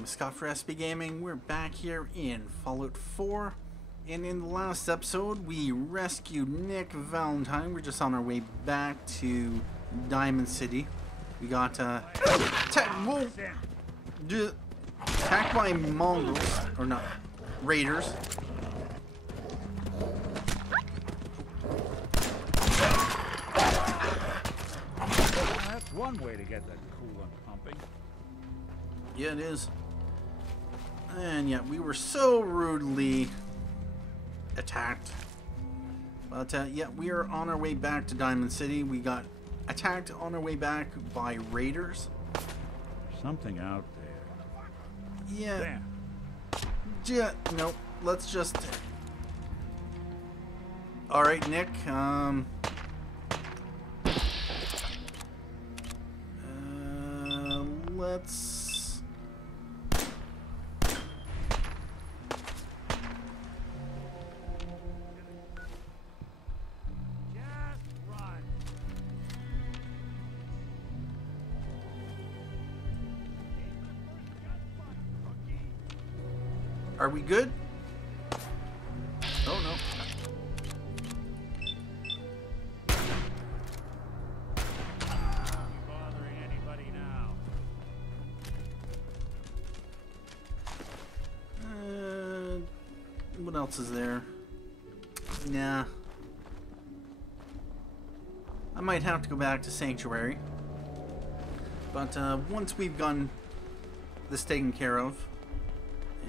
name is Scott for SB Gaming. We're back here in Fallout 4, and in the last episode we rescued Nick Valentine. We're just on our way back to Diamond City. We got attacked by Mongols, or not, Raiders. That's one way to get that coolant pumping. Yeah, it is. And yeah, we were so rudely attacked. But yeah, we are on our way back to Diamond City. We got attacked on our way back by Raiders. Something out there. Yeah. Damn. Yeah, no, let's just... Alright, Nick, let's... Are we good? Oh no. Bothering anybody now? What else is there? Nah. I might have to go back to Sanctuary. But once we've gotten this taken care of,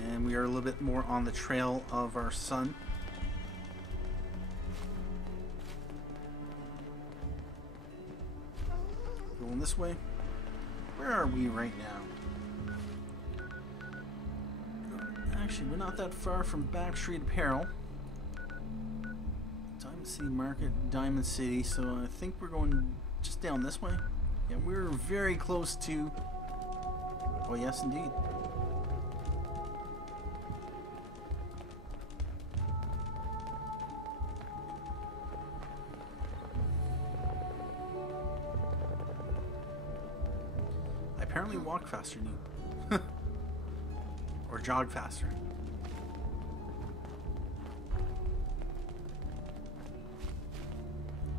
and we are a little bit more on the trail of our son. Going this way. Where are we right now? Actually, we're not that far from Back Street Apparel. Diamond City Market, Diamond City, so I think we're going just down this way. Yeah, we're very close to... Oh yes, indeed. Apparently walk faster new. Or jog faster.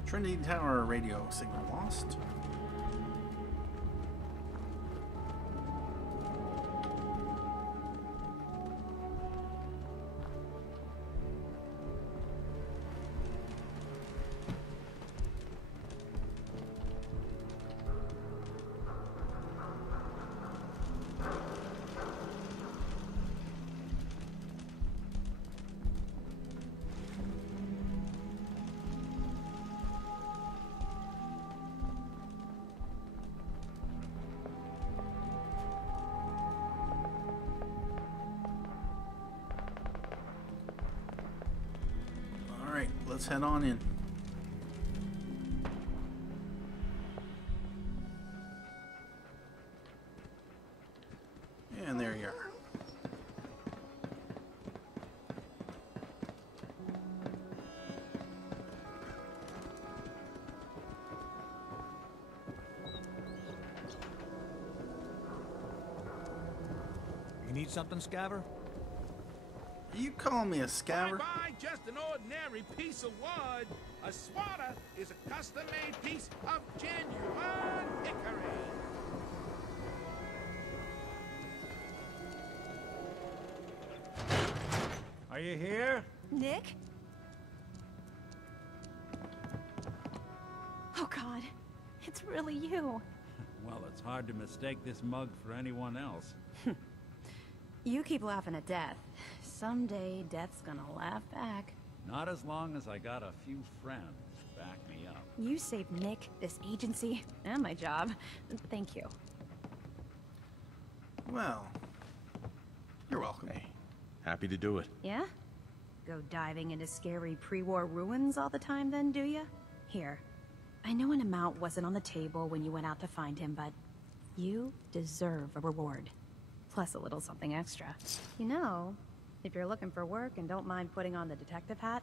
Trinity Tower radio signal lost. Let's head on in. And there you are. You need something, Scaver? You call me a scaver? Bye, just an ordinary piece of wood. A swatter is a custom-made piece of genuine hickory. Are you here? Nick? Oh God, it's really you. Well, it's hard to mistake this mug for anyone else. You keep laughing at death. Someday, death's gonna laugh back. Not as long as I got a few friends to back me up. You saved Nick, this agency, and my job. Thank you. Well, you're welcome. Hey, happy to do it. Yeah? Go diving into scary pre-war ruins all the time then, do ya? Here, I know an amount wasn't on the table when you went out to find him, but you deserve a reward. Plus a little something extra. You know, if you're looking for work and don't mind putting on the detective hat,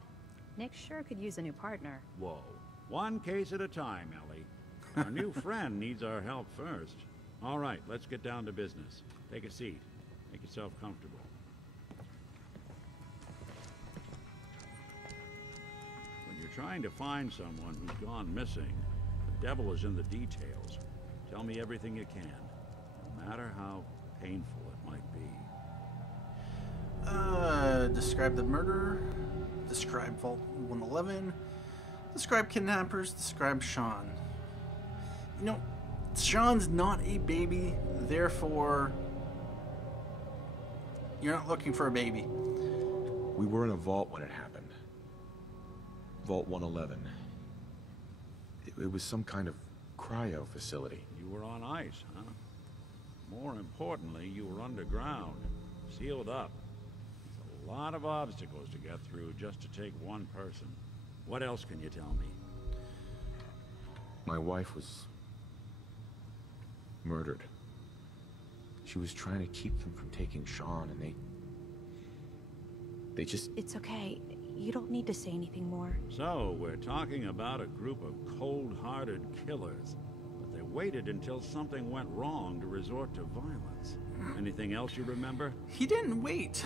Nick sure could use a new partner. Whoa. One case at a time, Ellie. Our new friend needs our help first. All right, let's get down to business. Take a seat. Make yourself comfortable. When you're trying to find someone who's gone missing, the devil is in the details. Tell me everything you can, no matter how painful it might be. Describe the murder. Describe Vault 111. Describe kidnappers. Describe Sean. You know, Sean's not a baby, therefore you're not looking for a baby. We were in a vault when it happened. Vault 111. It was some kind of cryo facility. You were on ice, huh? More importantly, you were underground, sealed up. It's a lot of obstacles to get through just to take one person. What else can you tell me? My wife was murdered. She was trying to keep them from taking Sean, and they just... It's okay. You don't need to say anything more. So, we're talking about a group of cold-hearted killers, but they waited until something went wrong to resort to violence. Anything else you remember? He didn't wait.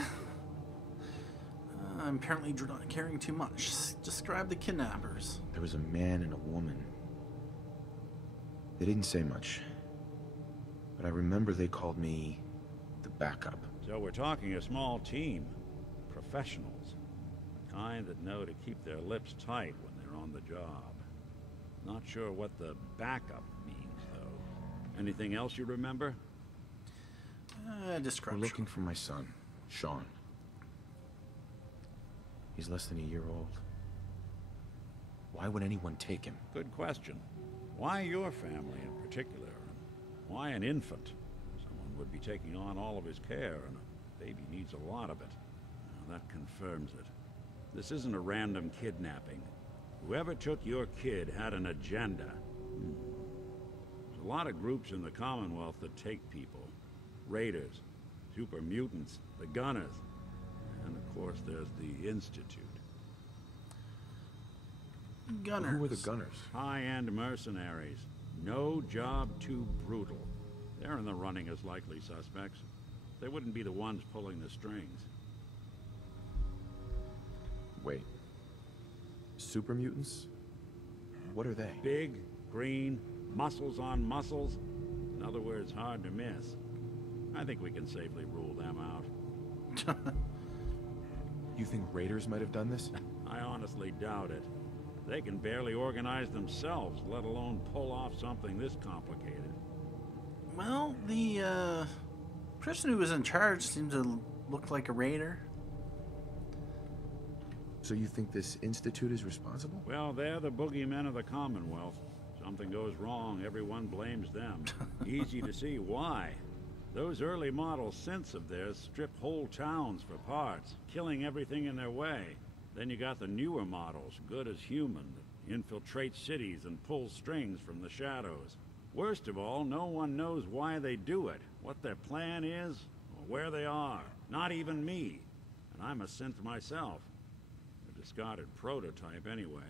I'm apparently not caring too much. Describe the kidnappers. There was a man and a woman. They didn't say much. But I remember they called me the backup. So we're talking a small team. Professionals. The kind that know to keep their lips tight when they're on the job. Not sure what the backup means, though. Anything else you remember? Describe. We're looking for my son, Sean. He's less than a year old. Why would anyone take him? Good question. Why your family in particular? Why an infant? Someone would be taking on all of his care, and a baby needs a lot of it. Now, that confirms it. This isn't a random kidnapping. Whoever took your kid had an agenda. There's a lot of groups in the Commonwealth that take people. Raiders, super mutants, the Gunners, and of course there's the Institute. Gunners. Who were the Gunners? High-end mercenaries. No job too brutal. They're in the running as likely suspects. They wouldn't be the ones pulling the strings. Wait. Super mutants? What are they? Big, green, muscles on muscles. In other words, hard to miss. I think we can safely rule them out. You think raiders might have done this? I honestly doubt it. They can barely organize themselves, let alone pull off something this complicated. Well, the person who was in charge seemed to look like a raider. So you think this institute is responsible? Well, they're the boogeymen of the Commonwealth. Something goes wrong, everyone blames them. Easy to see why. Those early model synths of theirs strip whole towns for parts, killing everything in their way. Then you got the newer models, good as human, that infiltrate cities and pull strings from the shadows. Worst of all, no one knows why they do it, what their plan is, or where they are. Not even me. And I'm a synth myself. A discarded prototype anyway.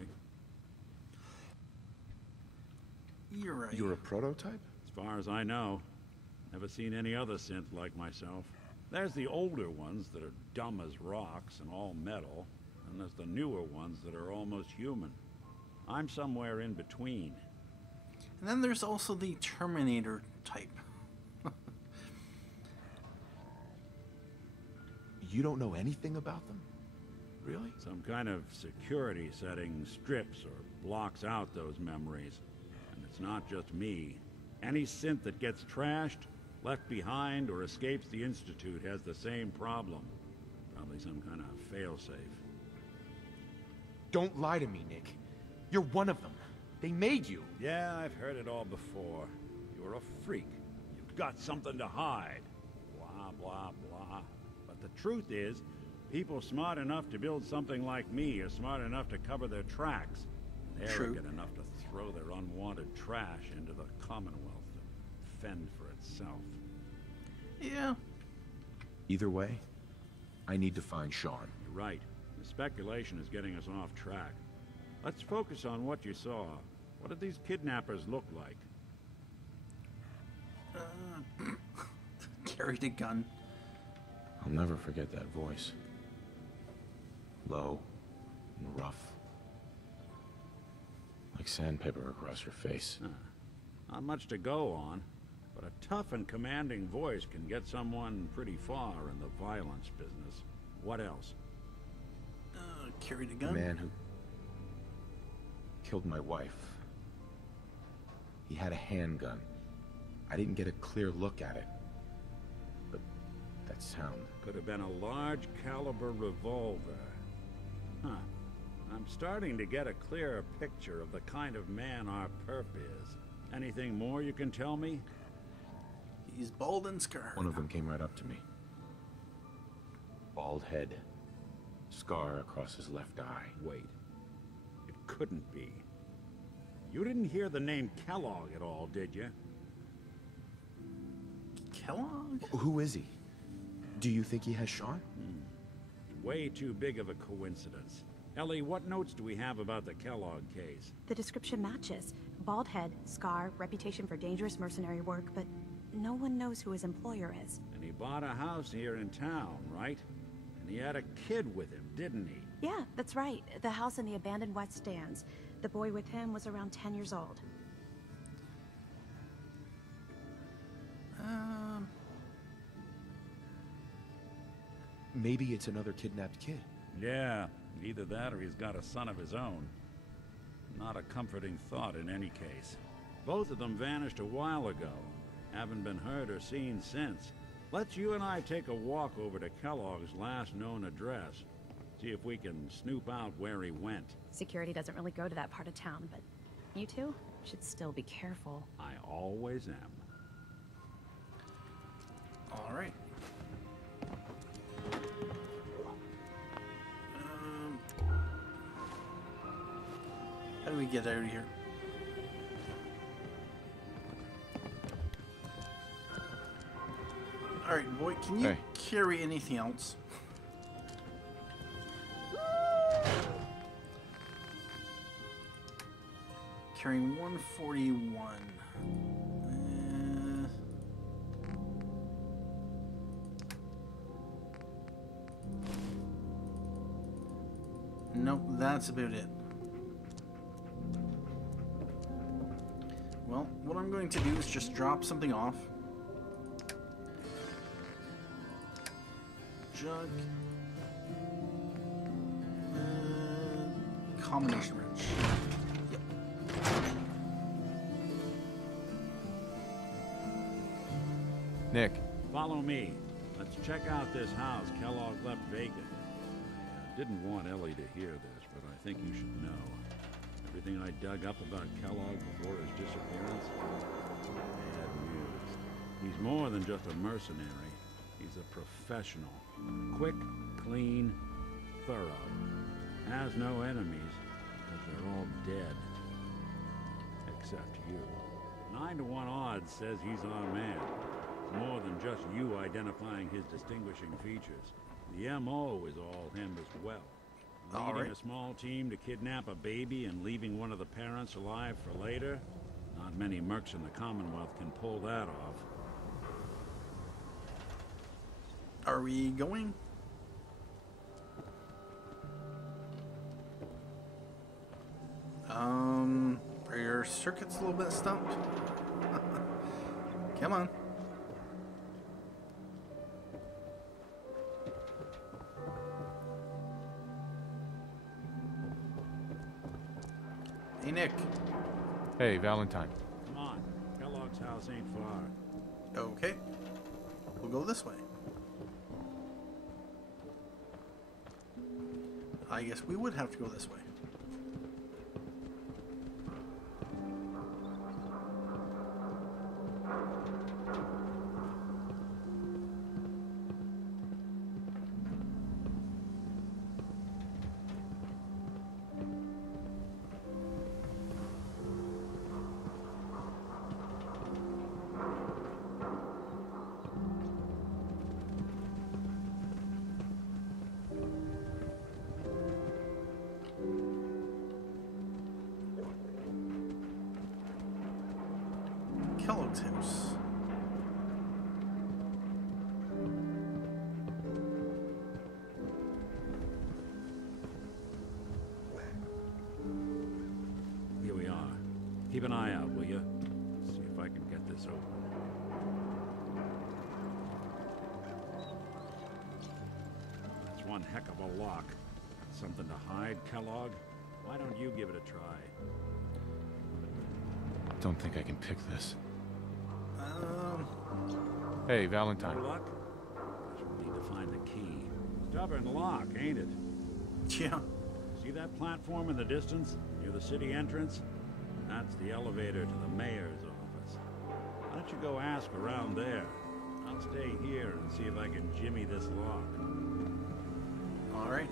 You're right. You're a prototype? As far as I know. Never seen any other synth like myself. There's the older ones that are dumb as rocks and all metal. And there's the newer ones that are almost human. I'm somewhere in between. And then there's also the Terminator type. You don't know anything about them? Really? Some kind of security setting strips or blocks out those memories. And it's not just me. Any synth that gets trashed, left behind, or escapes the Institute has the same problem. Probably some kind of failsafe. Don't lie to me, Nick. You're one of them. They made you. Yeah, I've heard it all before. You're a freak. You've got something to hide. Blah, blah, blah. But the truth is, people smart enough to build something like me are smart enough to cover their tracks. And arrogant enough to throw their unwanted trash into the Commonwealth to fend for itself. Yeah. Either way, I need to find Sean. You're right. The speculation is getting us off track. Let's focus on what you saw. What did these kidnappers look like? Carried a gun. I'll never forget that voice. Low and rough. Like sandpaper across your face. Not much to go on, but a tough and commanding voice can get someone pretty far in the violence business. What else? Carried a The gun? man who killed my wife. He had a handgun. I didn't get a clear look at it. But that sound. Could have been a large caliber revolver. Huh. I'm starting to get a clearer picture of the kind of man our perp is. Anything more you can tell me? He's bald and scarred. One of them came right up to me. Bald head. Scar across his left eye. Wait. It couldn't be. You didn't hear the name Kellogg at all, did you? Kellogg? Who is he? Do you think he has Sean? Way too big of a coincidence. Ellie, what notes do we have about the Kellogg case? The description matches. Bald head, scar, reputation for dangerous mercenary work, but no one knows who his employer is. And he bought a house here in town, right? And he had a kid with him, didn't he? Yeah, that's right. The house in the abandoned West Stands. The boy with him was around 10 years old. Maybe it's another kidnapped kid. Yeah, either that or he's got a son of his own. Not a comforting thought in any case. Both of them vanished a while ago. Haven't been heard or seen since. Let's you and I take a walk over to Kellogg's last known address. See if we can snoop out where he went. Security doesn't really go to that part of town, but you two should still be careful. I always am. All right. How do we get out of here? All right, boy, can you carry anything else? Carrying 141. Nope, that's about it. Well, what I'm going to do is just drop something off. Jug. Combination wrench. Yep. Nick. Follow me. Let's check out this house Kellogg left vacant. I didn't want Ellie to hear this, but I think you should know. Everything I dug up about Kellogg before his disappearance? Bad news. He's more than just a mercenary. He's a professional. Quick, clean, thorough. Has no enemies, because they're all dead. Except you. 9 to 1 odds says he's our man. It's more than just you identifying his distinguishing features. The M.O. is all him as well. Leading a small team to kidnap a baby and leaving one of the parents alive for later? Not many mercs in the Commonwealth can pull that off. Are we going? Are your circuits a little bit stumped? Come on. Hey, Nick. Hey, Valentine. Come on. Kellogg's house ain't far. Okay. We'll go this way. I guess we would have to go this way. Kellogg's house. will you? See if I can get this open. That's one heck of a lock. Something to hide, Kellogg? Why don't you give it a try? Don't think I can pick this. Hey, Valentine. Good luck? I shall need to find the key. Stubborn lock, ain't it? Yeah. See that platform in the distance, near the city entrance? That's the elevator to the mayor's office. Why don't you go ask around there? I'll stay here and see if I can jimmy this lock. All right.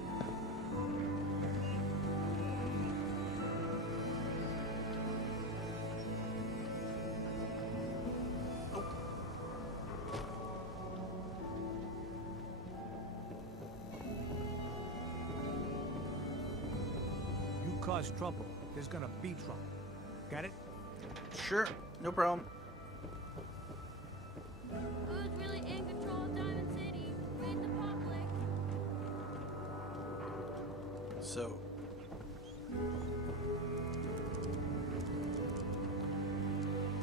You cause trouble, there's gonna be trouble. Got it? Sure. No problem. Who's really in control of Diamond City? Read the public. So.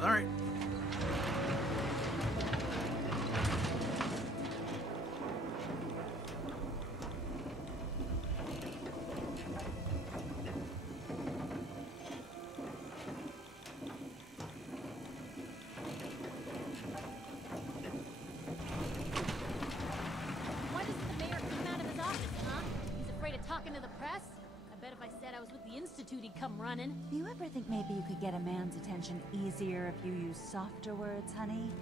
All right. Why doesn't the mayor come out of his office, huh? He's afraid of talking to the press? I bet if I said I was with the Institute, he'd come running. Do you ever think maybe you could get a man's attention easier if you use softer words, honey?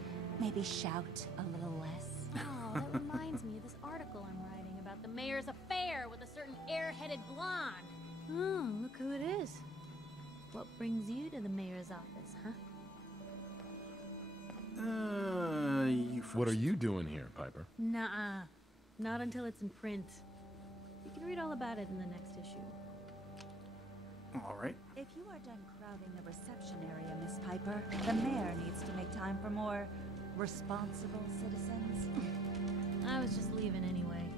Maybe shout a little less? Oh, that reminds me of this article I'm writing about the mayor's affair with a certain air-headed blonde. Oh, look who it is. What brings you to the mayor's office, huh? You first. What are you doing here, Piper? Nuh-uh. Not until it's in print. You can read all about it in the next issue. All right. If you are done crowding the reception area, Miss Piper, the mayor needs to make time for more responsible citizens. I was just leaving anyway.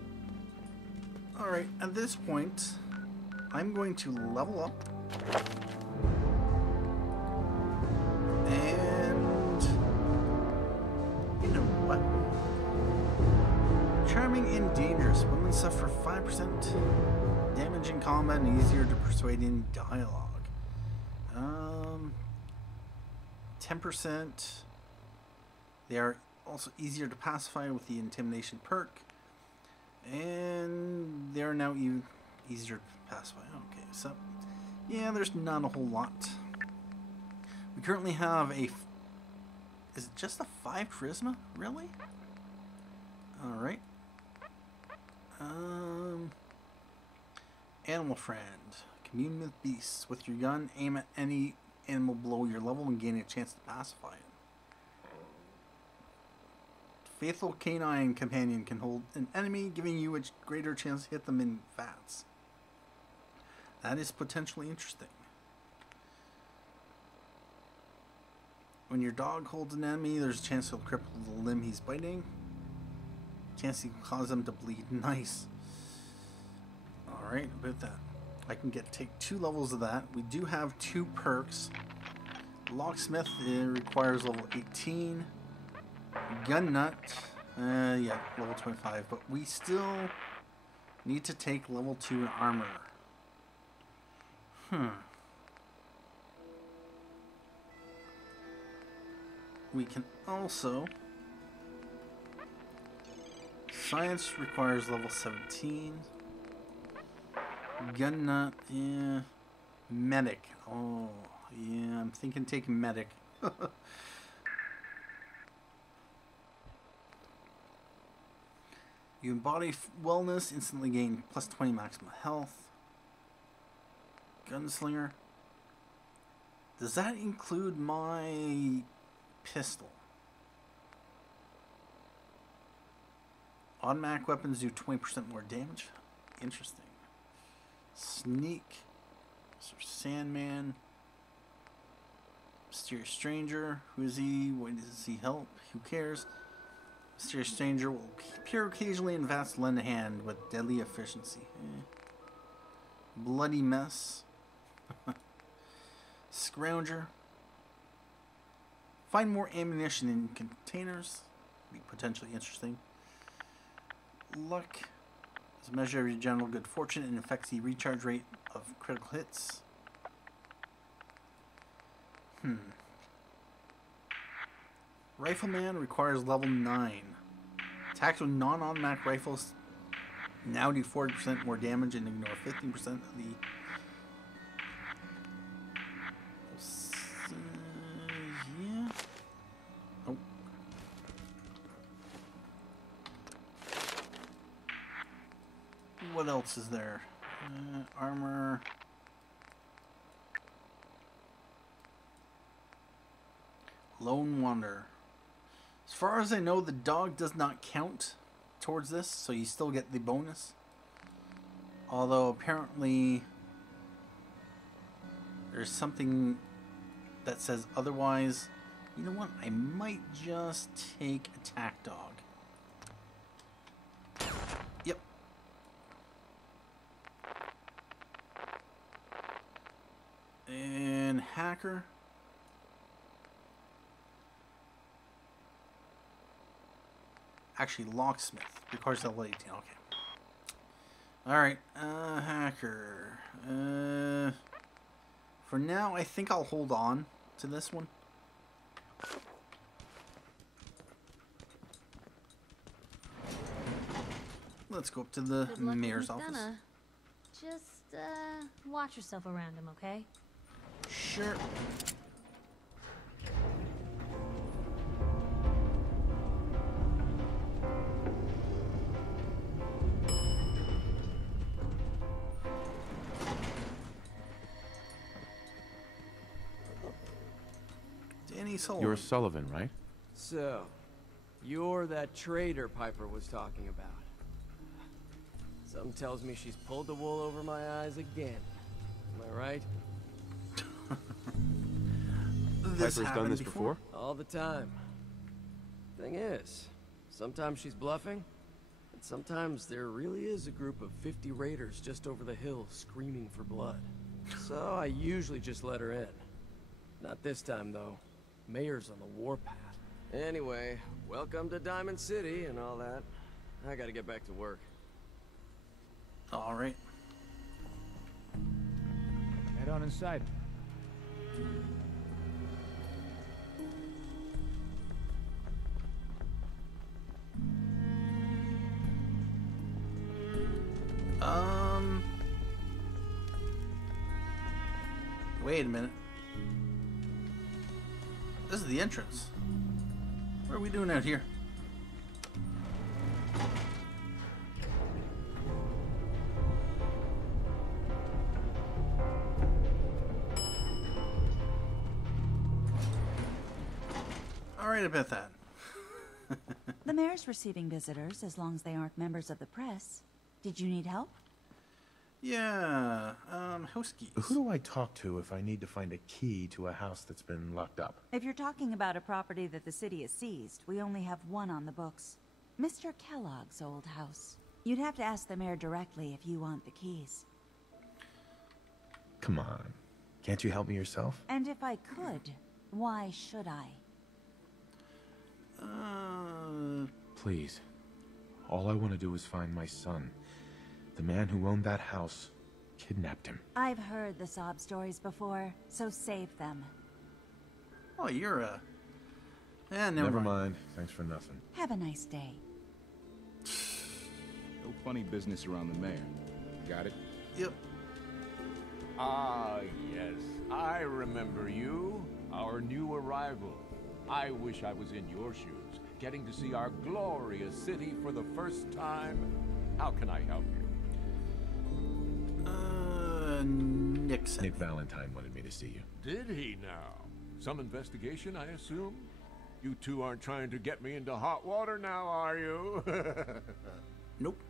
All right. At this point, I'm going to level up. And you know what? Charming and dangerous. Women suffer 5% damage in combat and easier to persuade in dialogue. 10%. They are also easier to pacify with the intimidation perk. And they are now even easier to pacify. Okay, so yeah, there's not a whole lot. We currently have a... Is it just a 5 charisma? Really? Alright. Animal friend. Commune with beasts. With your gun, aim at any animal below your level and gain a chance to pacify it. Faithful canine companion can hold an enemy, giving you a greater chance to hit them in fats. That is potentially interesting. When your dog holds an enemy, there's a chance he'll cripple the limb he's biting. Chance he can cause them to bleed. Nice. Alright, about that. I can take 2 levels of that. We do have 2 perks. Locksmith requires level 18. Gun nut, yeah, level 25. But we still need to take level 2 in armor. We can also... Science requires level 17. Gun nut, yeah. Medic. Oh, yeah, I'm thinking taking medic. You embody wellness, instantly gain plus 20 maximum health. Gunslinger. Does that include my pistol? Automatic weapons do 20% more damage. Interesting. Sneak. Mr. Sandman. Mysterious Stranger. Who is he? Why does he help? Who cares? Mysterious Stranger will appear occasionally in vast lend a hand with deadly efficiency. Bloody Mess. Scrounger. Find more ammunition in containers. Be potentially interesting. Luck is a measure of your general good fortune and affects the recharge rate of critical hits. Rifleman requires level 9. Attacks with non-automatic rifles now do 40% more damage and ignore 15% of the... yeah. Oh. What else is there? Armor. Lone Wanderer. As far as I know, the dog does not count towards this, so you still get the bonus. Although apparently there's something that says otherwise. You know what? I might just take Attack Dog. Yep. And Hacker. Actually, Locksmith requires level 18. Okay. Alright, Hacker. For now, I think I'll hold on to this one. Let's go up to the Good luck with mayor's office. McDonough. Just, watch yourself around him, okay? Sure. Sullivan. You're Sullivan, right? So, you're that traitor Piper was talking about. Something tells me she's pulled the wool over my eyes again. Am I right? Piper's done this before? All the time. Thing is, sometimes she's bluffing, and sometimes there really is a group of 50 raiders just over the hill screaming for blood. So I usually just let her in. Not this time, though. Mayor's on the warpath. Anyway, welcome to Diamond City and all that. I gotta get back to work. All right. Head on inside. Wait a minute. This is the entrance. What are we doing out here? All right about that. The mayor's receiving visitors as long as they aren't members of the press. Did you need help? Yeah, house keys. Who do I talk to if I need to find a key to a house that's been locked up? If you're talking about a property that the city has seized, we only have one on the books. Mr. Kellogg's old house. You'd have to ask the mayor directly if you want the keys. Come on. Can't you help me yourself? And if I could, why should I? Please. All I want to do is find my son. The man who owned that house kidnapped him. I've heard the sob stories before, so save them. Oh, you're a... Yeah, Never mind. Thanks for nothing. Have a nice day. No funny business around the mayor. Got it? Yep. Ah, yes. I remember you. Our new arrival. I wish I was in your shoes, getting to see our glorious city for the first time. How can I help you? Nick said. Nick Valentine wanted me to see you. Did he now? Some investigation, I assume? You two aren't trying to get me into hot water now, are you? Nope.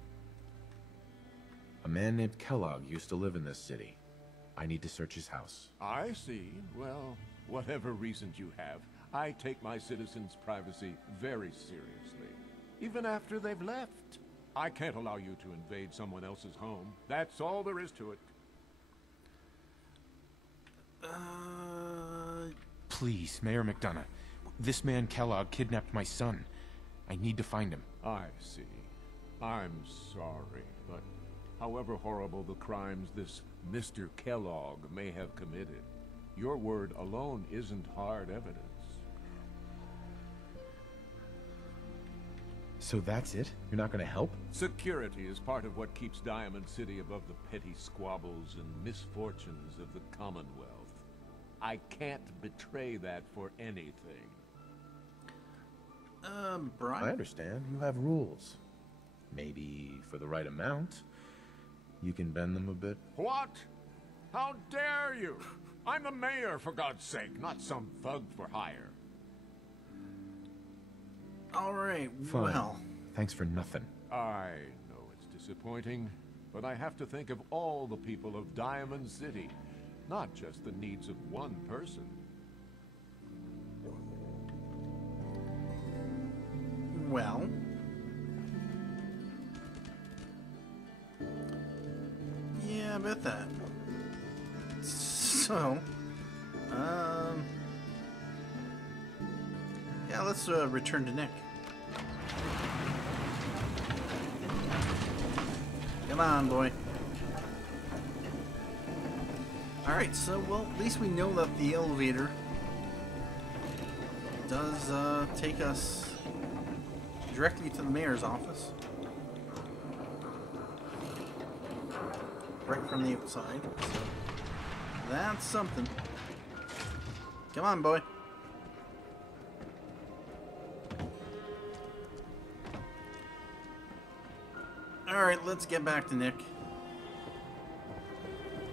A man named Kellogg used to live in this city. I need to search his house. I see. Well, whatever reasons you have, I take my citizens' privacy very seriously. Even after they've left. I can't allow you to invade someone else's home. That's all there is to it. Please, Mayor McDonough. This man Kellogg kidnapped my son. I need to find him. I see. I'm sorry, but however horrible the crimes this Mr. Kellogg may have committed, your word alone isn't hard evidence. So that's it? You're not gonna help? Security is part of what keeps Diamond City above the petty squabbles and misfortunes of the Commonwealth. I can't betray that for anything. Brian? I understand. You have rules. Maybe for the right amount, you can bend them a bit. What? How dare you? I'm the mayor, for God's sake, not some thug for hire. Alright, Fine. well. Thanks for nothing. I know it's disappointing, but I have to think of all the people of Diamond City, not just the needs of one person. Well. Yeah, about that. So, yeah, let's return to Nick. Come on, boy. Alright, so, well, at least we know that the elevator does take us directly to the mayor's office. Right from the outside. So that's something. Come on, boy. Alright, let's get back to Nick.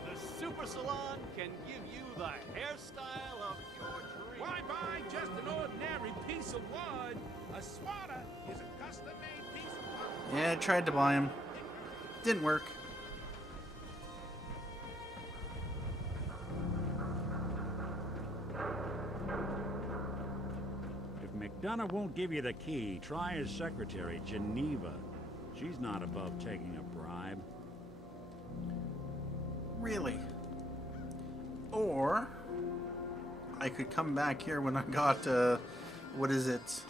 The Super Salon can give you the hairstyle of your dreams. Why buy just an ordinary piece of wood? A swatter is a custom-made piece of wood. Yeah, I tried to buy him. Didn't work. If McDonough won't give you the key, try his secretary, Geneva. She's not above taking a bribe. Really? Or I could come back here when I got what is it?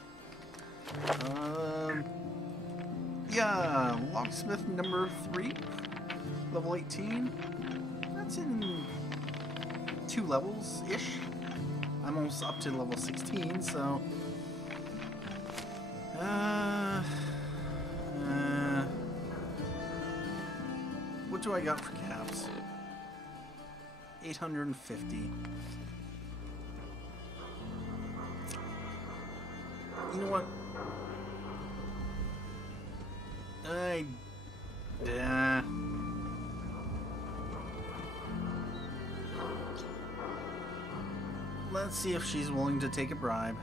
Yeah, locksmith number 3, level 18. That's in 2 levels ish. I'm almost up to level 16, so what do I got for caps? 850. You know what? Let's see if she's willing to take a bribe.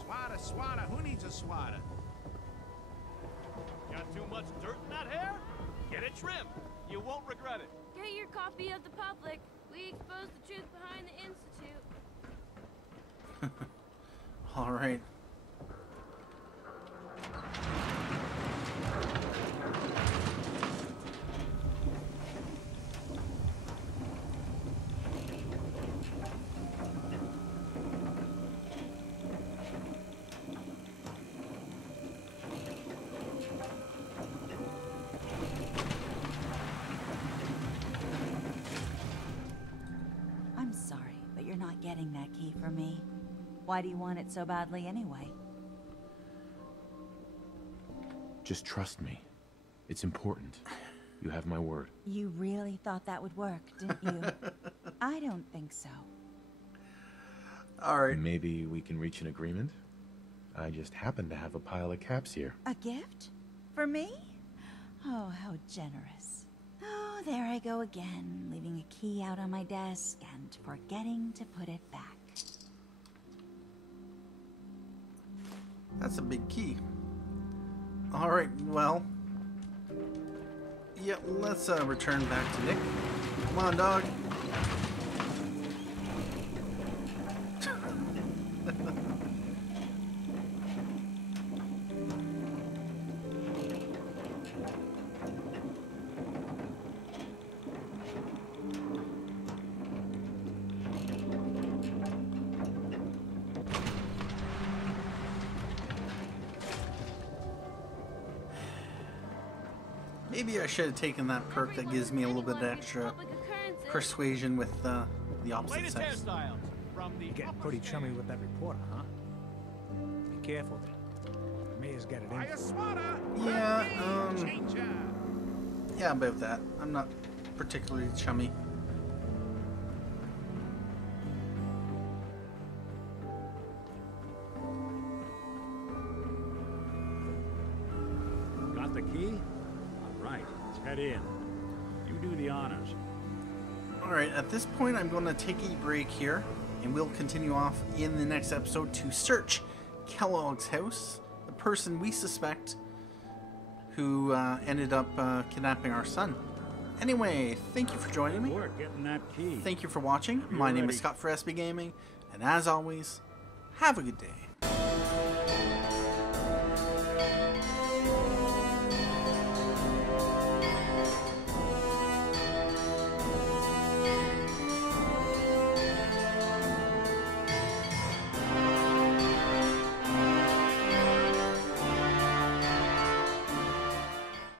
Swatter, swatter. Who needs a swatter? Got too much dirt in that hair? Get it trimmed. You won't regret it. Get your copy of the public. We expose the truth behind the Institute. All right. I'm sorry, but you're not getting that key for me. Why do you want it so badly anyway? Just trust me. It's important. You have my word. You really thought that would work, didn't you? I don't think so. All right. Maybe we can reach an agreement? I just happen to have a pile of caps here. A gift? For me? Oh, how generous. Oh, there I go again, leaving a key out on my desk and forgetting to put it back. That's a big key. All right, well. Yeah, let's return back to Nick. Come on, dog. Maybe I should have taken that perk that gives me a little bit of extra persuasion with the opposite Latest sex. hairstyles from the You're getting pretty chummy with that reporter, huh? Be careful. The mayor's got it in. Buy a swatter. Yeah, Changer. yeah, about that. I'm not particularly chummy. Got the key? All right, let's head in. You do the honors. Alright, at this point I'm going to take a break here, and we'll continue off in the next episode to search Kellogg's house, the person we suspect who ended up kidnapping our son. Anyway, thank you for joining me. Good work getting that key. Thank you for watching. My name is Scott for SB Gaming, and as always, have a good day.